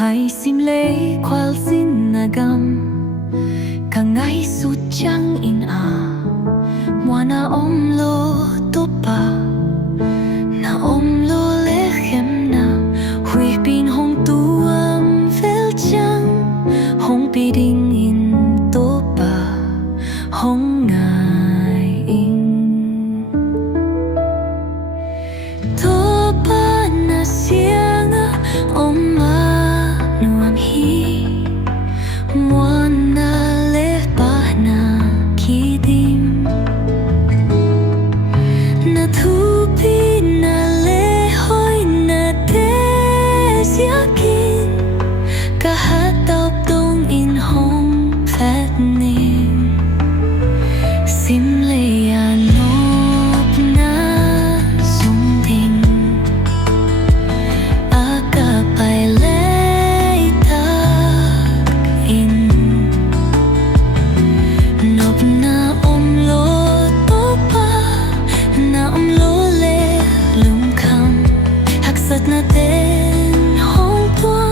Hai sim lê khoal xin na gam Ka ngai su chang in Mwana om lo topa Na om lo le khem na Hui pin hong tuam vel chang Hong pi ding in topa Hong ngai in Topa na sianga om nuam hi Mwana le pa na kidim Na thu pi na le hoi na te siakin Ka hát taup tông in hong phát nim Sim le ya nop na sung ting A ka pai le Nop na om lo topa Na om lo le lung kham Hak sat na tên hong tua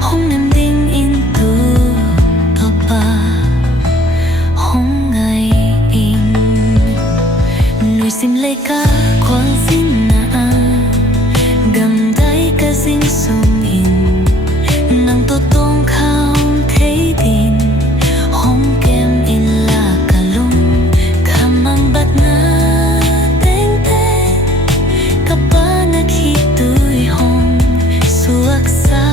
Hong nem ding in tu topa Hong ngai in Nuôi sim lê ka khoang xin na Gam dai ka xin sung in Nang to tong khao thấy tin Hong kem in la kalung Kamang bat na teng teng Kapa na khi tui hong Suak sa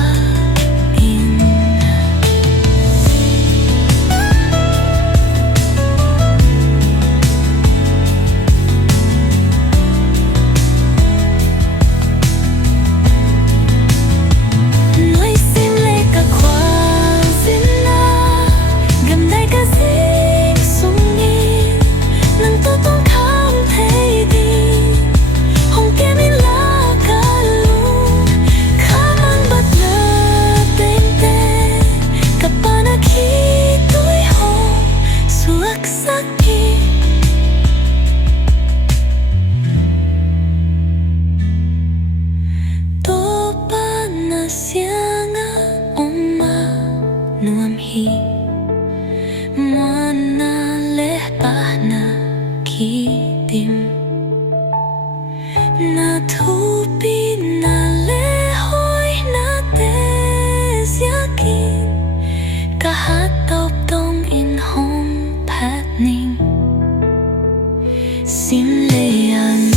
in Nuôi sim lê ka khoang xin na Gam dai ka xin sung in Nang to tong kham thấy tin Hong kem in la kalung Kamang bat na teng teng Kapa na khi tui hong Suak sa in Topa na sianga oma nuam hi Mwana le pa na kidim Na thu pi na le hoi na te siakin Ka hát taup tông in hong pat ning Sim le an